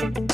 Welcome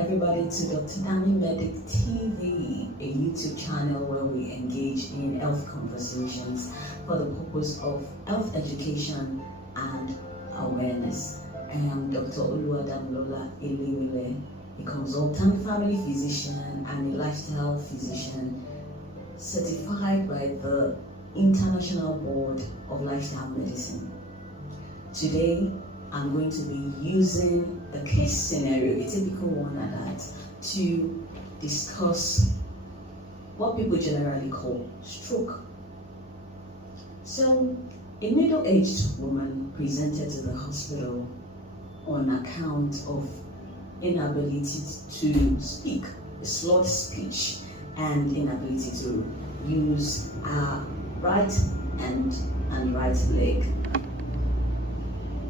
everybody to Dr. Dami Medic TV, a YouTube channel where we engage in health conversations for the purpose of health education and awareness. I am Dr. Oluwadamilola Elewile, a consultant family physician and a lifestyle physician certified by the International Board of Lifestyle Medicine. Today, I'm going to be using a case scenario, a typical one at that, to discuss what people generally call stroke. So, a middle-aged woman presented to the hospital on account of inability to speak, a slurred speech, and inability to use her right hand and right leg.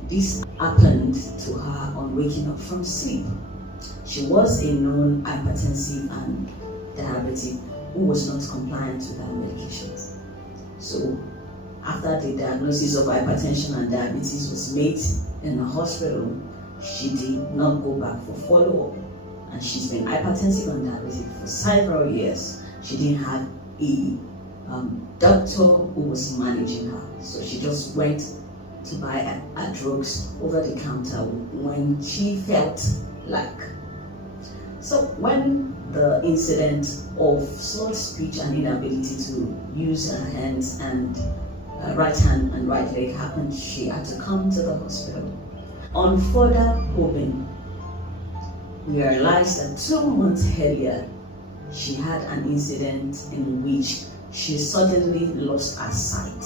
This happened to her on waking up from sleep. She was a known hypertensive and diabetic who was not compliant with her medications. So, after the diagnosis of hypertension and diabetes was made in the hospital, she did not go back for follow-up. And she's been hypertensive and diabetic for several years. She didn't have a doctor who was managing her. So she just went to buy her drugs over the counter when she felt like. So when the incident of slurred speech and inability to use her hands and right hand and right leg happened, she had to come to the hospital. On further probing, we realized that 2 months earlier, she had an incident in which she suddenly lost her sight.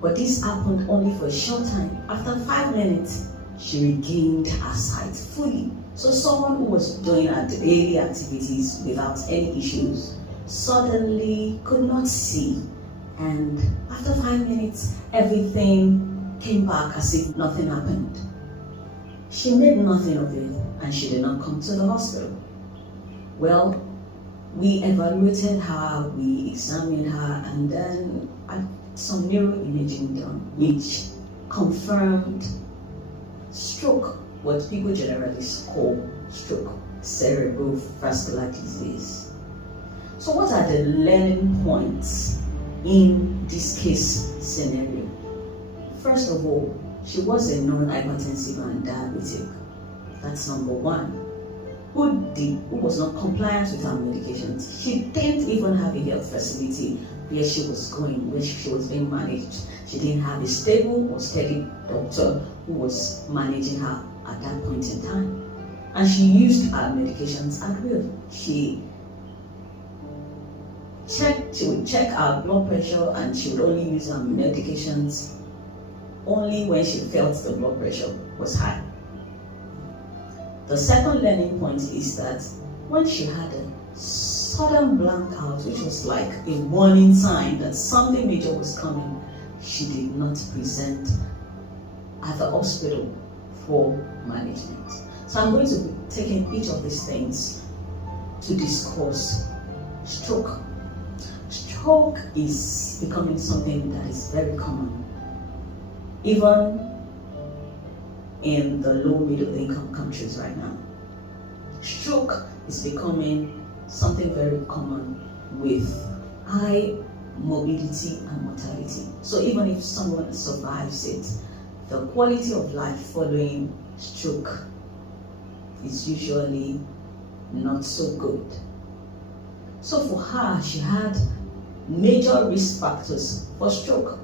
But this happened only for a short time. After 5 minutes, she regained her sight fully. So someone who was doing her daily activities without any issues suddenly could not see. And after 5 minutes, everything came back as if nothing happened. She made nothing of it, and she did not come to the hospital. Well, we evaluated her, we examined her, and then some neuroimaging done, which confirmed stroke, what people generally call stroke, cerebrovascular disease. So what are the learning points in this case scenario? First of all, she was a known hypertensive and diabetic. That's number one. Who was not compliant with her medications. She didn't even have a health facility where she was going, where she was being managed. She didn't have a stable or steady doctor who was managing her at that point in time. And she used her medications at will. She would check her blood pressure, and she would only use her medications only when she felt the blood pressure was high. The second learning point is that when she had a sudden blackout, which was like a warning sign that something major was coming, she did not present at the hospital for management. So I'm going to be taking each of these things to discuss stroke. Stroke is becoming something that is very common, even in the low middle income countries right now. Stroke is becoming something very common with high morbidity and mortality. So even if someone survives it, the quality of life following stroke is usually not so good. So for her, she had major risk factors for stroke.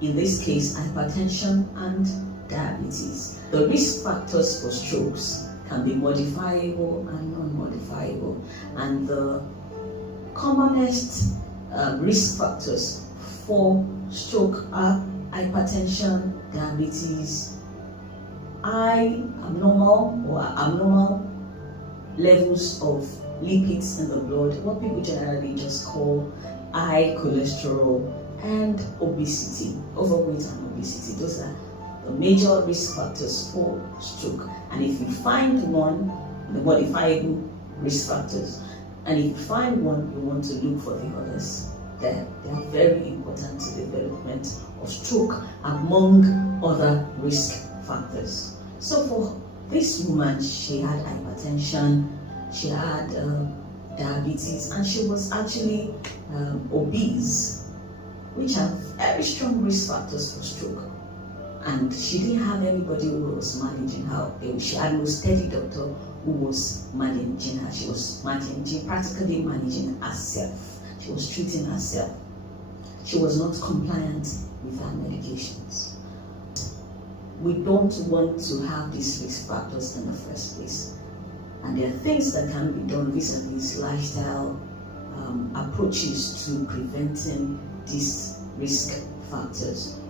In this case, hypertension and diabetes. The risk factors for strokes can be modifiable and non-modifiable, and the commonest risk factors for stroke are hypertension, diabetes, abnormal levels of lipids in the blood, what people generally just call high cholesterol, and obesity, overweight and obesity. Those are the major risk factors for stroke. And if you find one, the modifiable risk factors, and if you find one, you want to look for the others. They are very important to the development of stroke among other risk factors. So for this woman, she had hypertension, she had diabetes, and she was actually obese, which are very strong risk factors for stroke. And she didn't have anybody who was managing her. She had no steady doctor who was managing her. She was practically managing herself. She was treating herself. She was not compliant with her medications. We don't want to have these risk factors in the first place. And there are things that can be done vis-a-vis lifestyle approaches to preventing these risk factors.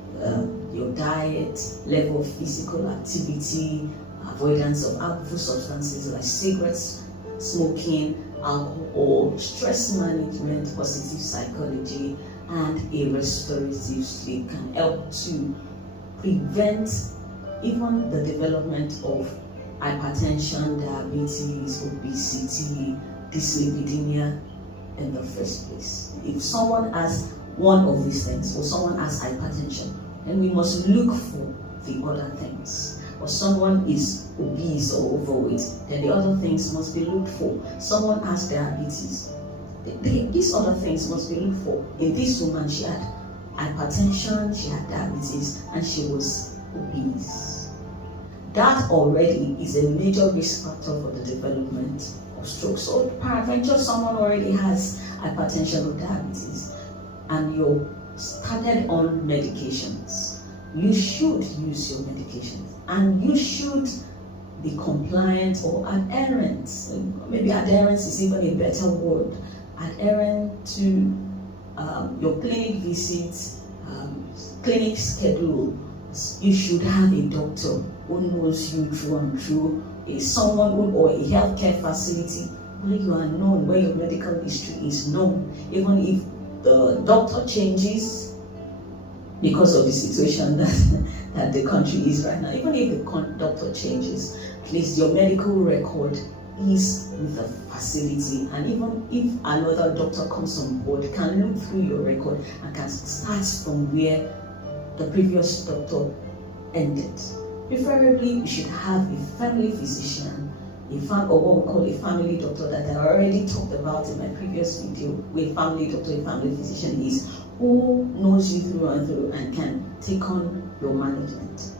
Your diet, level of physical activity, avoidance of harmful substances like cigarettes, smoking, alcohol, stress management, positive psychology, and a restorative sleep can help to prevent even the development of hypertension, diabetes, obesity, dyslipidemia in the first place. If someone has one of these things, or someone has hypertension, then we must look for the other things. Or someone is obese or overweight, then the other things must be looked for. Someone has diabetes, these other things must be looked for. In this woman, she had hypertension, she had diabetes, and she was obese. That already is a major risk factor for the development of stroke. So peradventure someone already has hypertension or diabetes, and you're started on medications, you should use your medications, and you should be compliant or adherent. Maybe adherence is even a better word. Adherent to your clinic visits, clinic schedule. You should have a doctor who knows you through and through, someone who, or a healthcare facility where you are known, where your medical history is known. Even if the doctor changes because of the situation that the country is right now, even if the doctor changes, at least your medical record is with the facility, and even if another doctor comes on board, can look through your record and can start from where the previous doctor ended. Preferably, you should have a family physician, or what we call a family doctor, that I already talked about in my previous video. Where a family doctor, a family physician is who knows you through and through and can take on your management.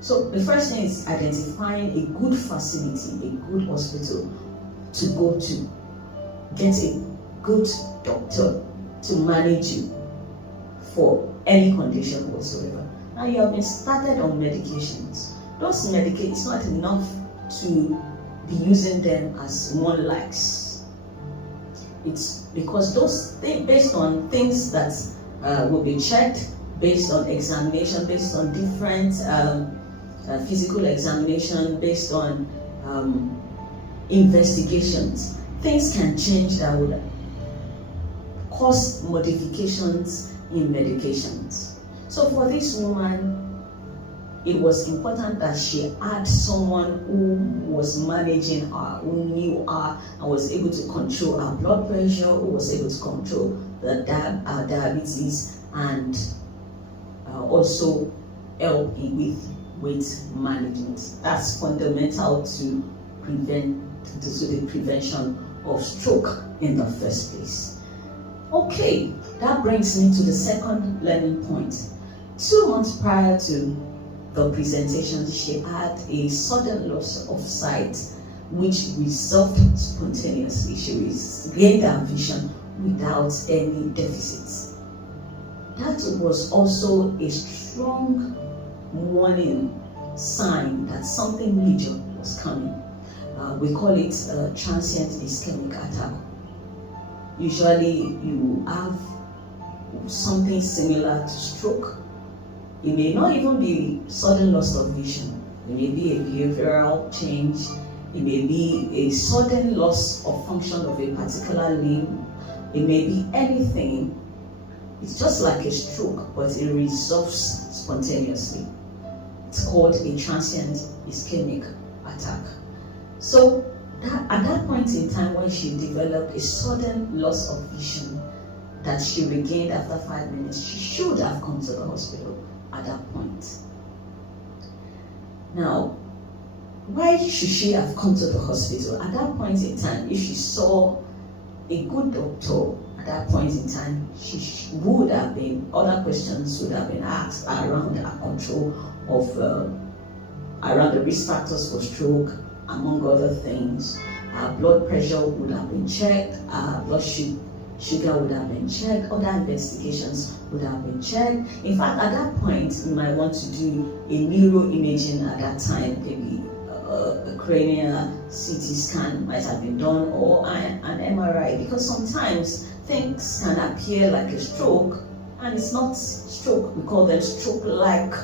So the first thing is identifying a good facility, a good hospital to go to. Get a good doctor to manage you for any condition whatsoever. Now you have been started on medications. Those medications, it's not enough to be using them as one likes. It's because those things, based on things that will be checked, based on examination, based on different physical examination, based on investigations, things can change that would cause modifications in medications. So for this woman, it was important that she had someone who was managing her, who knew her, and was able to control her blood pressure, who was able to control the diabetes, and also help with weight management. That's fundamental to the prevention of stroke in the first place. Okay, that brings me to the second learning point. 2 months prior to the presentation, she had a sudden loss of sight, which resolved spontaneously. She regained her vision without any deficits. That was also a strong warning sign that something major was coming. We call it transient ischemic attack. Usually you have something similar to stroke. It may not even be sudden loss of vision. It may be a behavioral change. It may be a sudden loss of function of a particular limb. It may be anything. It's just like a stroke, but it resolves spontaneously. It's called a transient ischemic attack. So at that point in time, when she developed a sudden loss of vision that she regained after 5 minutes, she should have come to the hospital at that point. Now, why should she have come to the hospital? At that point in time, if she saw a good doctor at that point in time, she would have been, other questions would have been asked around her control of, around the risk factors for stroke, among other things. Her blood pressure would have been checked, her blood sugar would have been checked, other investigations would have been checked. In fact, at that point, you might want to do a neuroimaging at that time, maybe a cranial CT scan might have been done, or an MRI, because sometimes things can appear like a stroke and it's not stroke. We call them stroke-like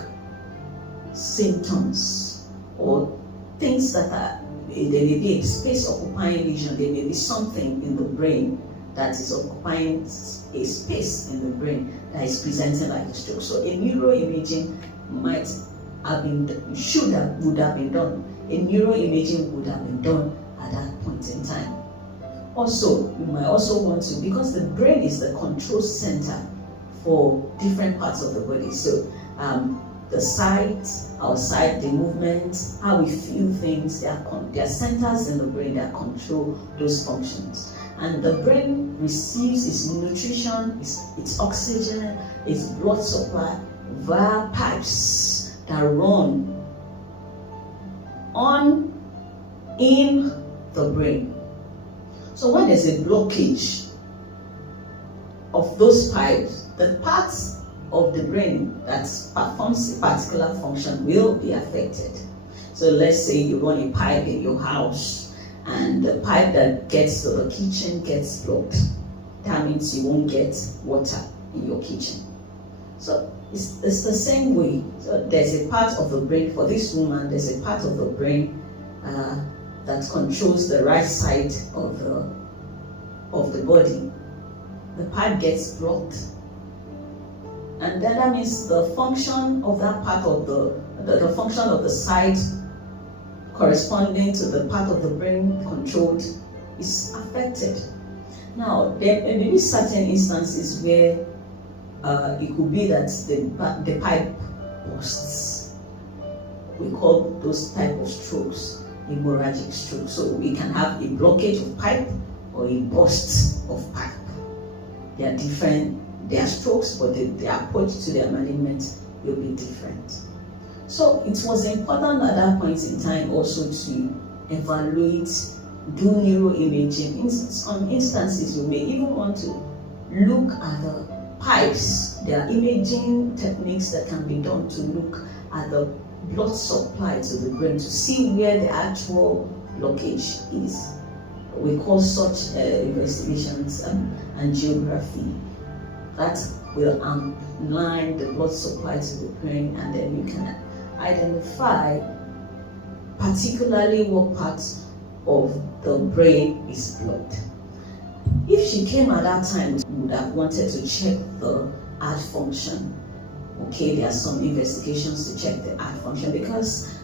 symptoms, or things that are, there may be a space-occupying lesion, there may be something in the brain that is occupying a space in the brain that is presenting like a stroke. So a neuroimaging might have been, would have been done. A neuroimaging would have been done at that point in time. Also, you might also want to, because the brain is the control center for different parts of the body. So the sight, our sight, the movement, how we feel things, they are centers in the brain that control those functions. And the brain receives its nutrition, its oxygen, its blood supply via pipes that run in the brain. So when there's a blockage of those pipes, the parts of the brain that performs a particular function will be affected. So let's say you run a pipe in your house and the pipe that gets to the kitchen gets blocked. That means you won't get water in your kitchen. So it's the same way. So there's a part of the brain, for this woman, there's a part of the brain that controls the right side of the body. The pipe gets blocked, and then that means the function of that part of the function of the side corresponding to the part of the brain controlled is affected. Now, there may be certain instances where it could be that the pipe bursts. We call those type of strokes hemorrhagic stroke. So we can have a blockage of pipe or a burst of pipe. They are different. They are strokes, but the approach to their management will be different. So it was important at that point in time also to evaluate, do neuroimaging. In some instances, you may even want to look at the pipes. There are imaging techniques that can be done to look at the blood supply to the brain to see where the actual blockage is. We call such investigations angiography. That will align the blood supply to the brain, and then you can identify particularly what parts of the brain is blocked. If she came at that time, we would have wanted to check the heart function. Okay, there are some investigations to check the heart function because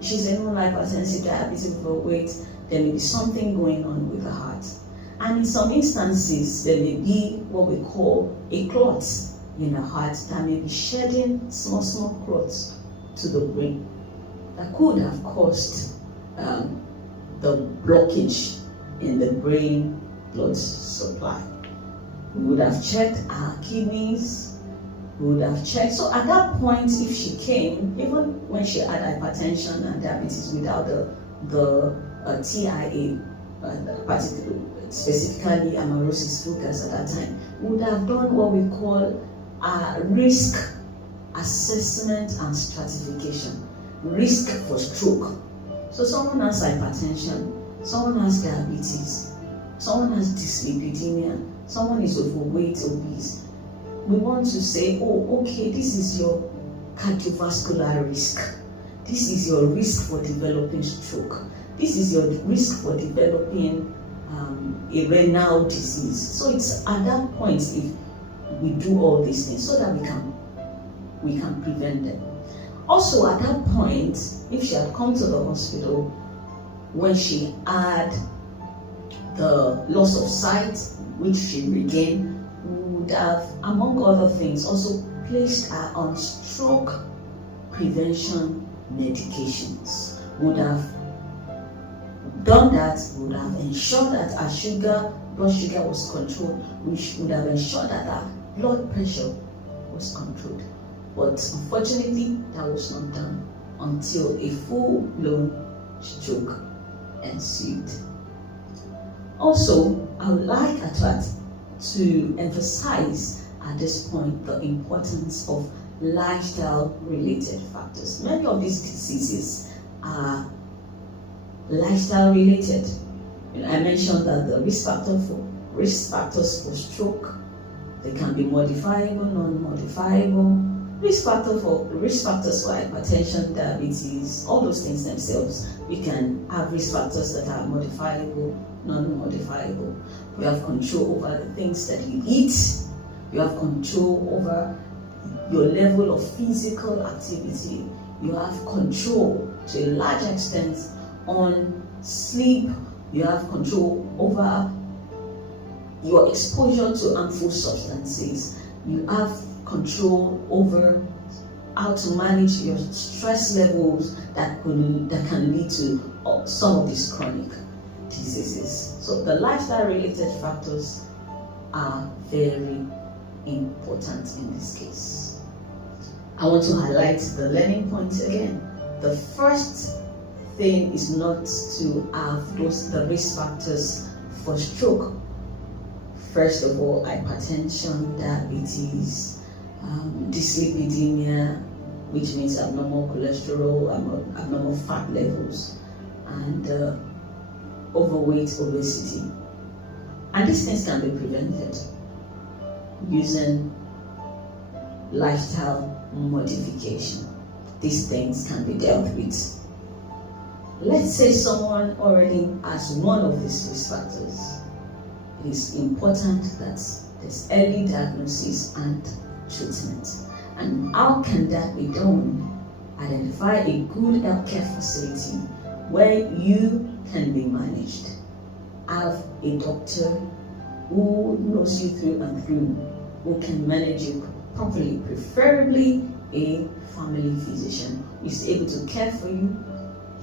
she's a non-hypertensive diabetic overweight. There may be something going on with the heart. And in some instances, there may be what we call a clot in the heart that may be shedding small clots to the brain that could have caused the blockage in the brain blood supply. We would have checked our kidneys, we would have checked. So at that point, if she came, even when she had hypertension and diabetes without the TIA, particularly specifically amaurosis focus at that time, we would have done what we call a risk assessment and stratification. Risk for stroke. So someone has hypertension, someone has diabetes, someone has dyslipidemia, someone is overweight, obese. We want to say, oh, okay, this is your cardiovascular risk. This is your risk for developing stroke. This is your risk for developing a renal disease. So it's at that point if we do all these things so that we can prevent them. Also, at that point, if she had come to the hospital when she had the loss of sight, which she regained, would have, among other things, also placed her on stroke prevention medications. Would have done that, would have ensured that her blood sugar was controlled, which would have ensured that her blood pressure was controlled. But unfortunately, that was not done until a full-blown stroke ensued. Also, I would like to emphasize at this point the importance of lifestyle-related factors. Many of these diseases are lifestyle-related. I mentioned that the risk factors for stroke, they can be modifiable, non-modifiable. Risk factors for hypertension, diabetes, all those things themselves. We can have risk factors that are modifiable, non-modifiable. You have control over the things that you eat. You have control over your level of physical activity. You have control to a large extent on sleep. You have control over your exposure to harmful substances. You have control over how to manage your stress levels that can lead to some of these chronic diseases. So the lifestyle-related factors are very important in this case. I want to highlight the learning points again. The first thing is not to have the risk factors for stroke. First of all, hypertension, diabetes, dyslipidemia, which means abnormal cholesterol, abnormal fat levels, and overweight, obesity. And these things can be prevented using lifestyle modification. These things can be dealt with. Let's say someone already has one of these risk factors. It is important that there's early diagnosis and treatment. And how can that be done? Identify a good healthcare facility where you can be managed. Have a doctor who knows you through and through, who can manage you properly, preferably a family physician who is able to care for you,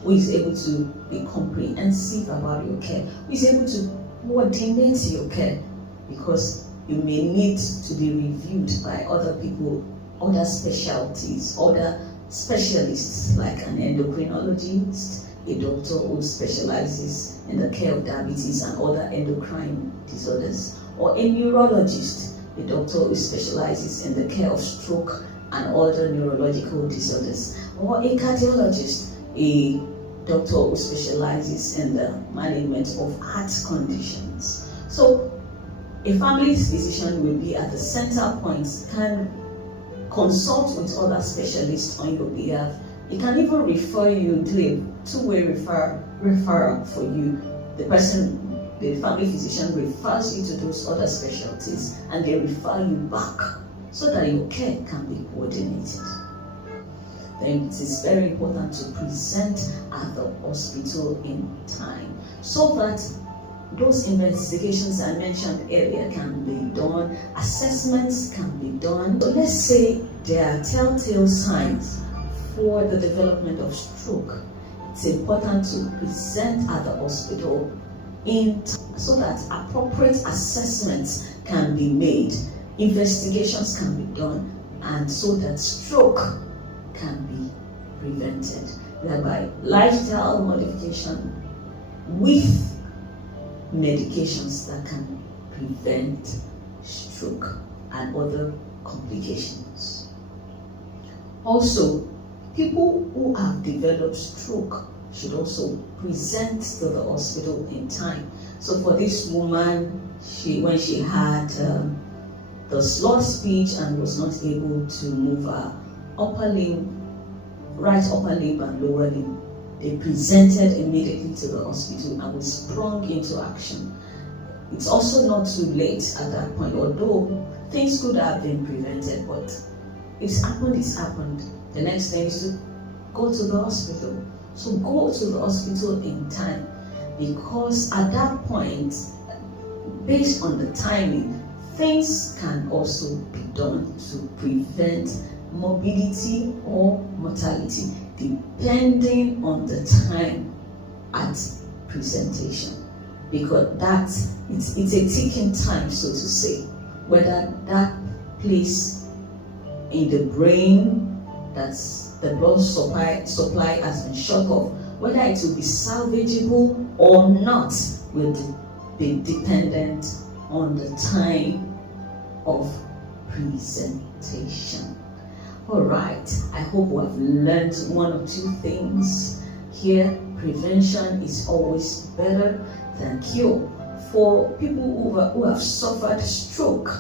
who is able to be comprehensive about your care, who is able to coordinate your care, because you may need to be reviewed by other people, other specialties, other specialists like an endocrinologist, a doctor who specializes in the care of diabetes and other endocrine disorders, or a neurologist, a doctor who specializes in the care of stroke and other neurological disorders, or a cardiologist, a doctor who specializes in the management of heart conditions. So a family physician will be at the center point, can consult with other specialists on your behalf. He can even refer you, do a two-way referral for you. The family physician refers you to those other specialties, and they refer you back so that your care can be coordinated. Then it is very important to present at the hospital in time so that those investigations I mentioned earlier can be done, assessments can be done. So let's say there are telltale signs for the development of stroke. It's important to present at the hospital in time so that appropriate assessments can be made, investigations can be done, and so that stroke can be prevented, thereby lifestyle modification with medications that can prevent stroke and other complications. Also, people who have developed stroke should also present to the hospital in time. So for this woman, when she had the slurred speech and was not able to move her upper limb, right upper limb and lower limb, they presented immediately to the hospital and we sprung into action. It's also not too late at that point, although things could have been prevented, but it's happened, The next thing is to go to the hospital. So go to the hospital in time, because at that point, based on the timing, things can also be done to prevent morbidity or mortality, depending on the time at presentation. Because it's a ticking time, so to say, whether that place in the brain, that's the blood supply has been shut off, whether it will be salvageable or not will be dependent on the time of presentation. Alright, I hope we have learned one or two things here. Prevention is always better than cure. For people who have suffered stroke,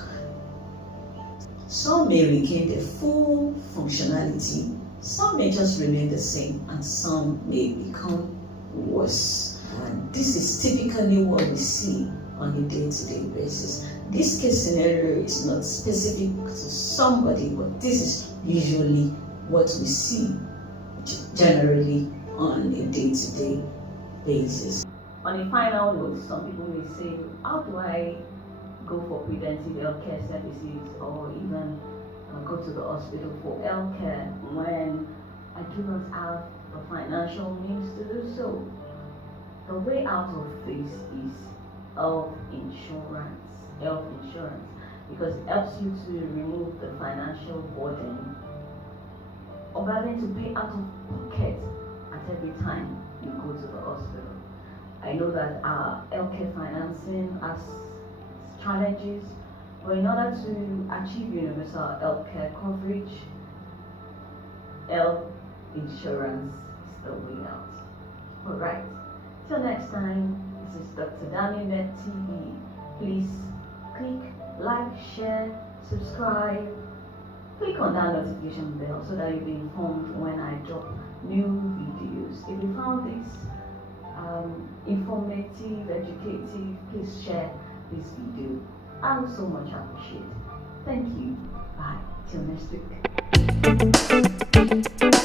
some may regain their full functionality, some may just remain the same, and some may become worse. And this is typically what we see on a day-to-day basis. This case scenario is not specific to somebody, but this is usually what we see generally on a day-to-day basis. On a final note, some people may say, how do I go for preventive healthcare services, or even go to the hospital for healthcare when I do not have the financial means to do so? The way out of this is health insurance, because it helps you to remove the financial burden of having to pay out of pocket at every time you go to the hospital. I know that our healthcare financing has challenges, but in order to achieve universal healthcare coverage, health insurance is the way out. Alright, till next time, this is Dr. Dami Med TV. Please click like, share, subscribe, click on that notification bell so that you'll be informed when I drop new videos. If you found this informative, educative, please share this video. I would so much appreciate it. Thank you. Bye. Till next week.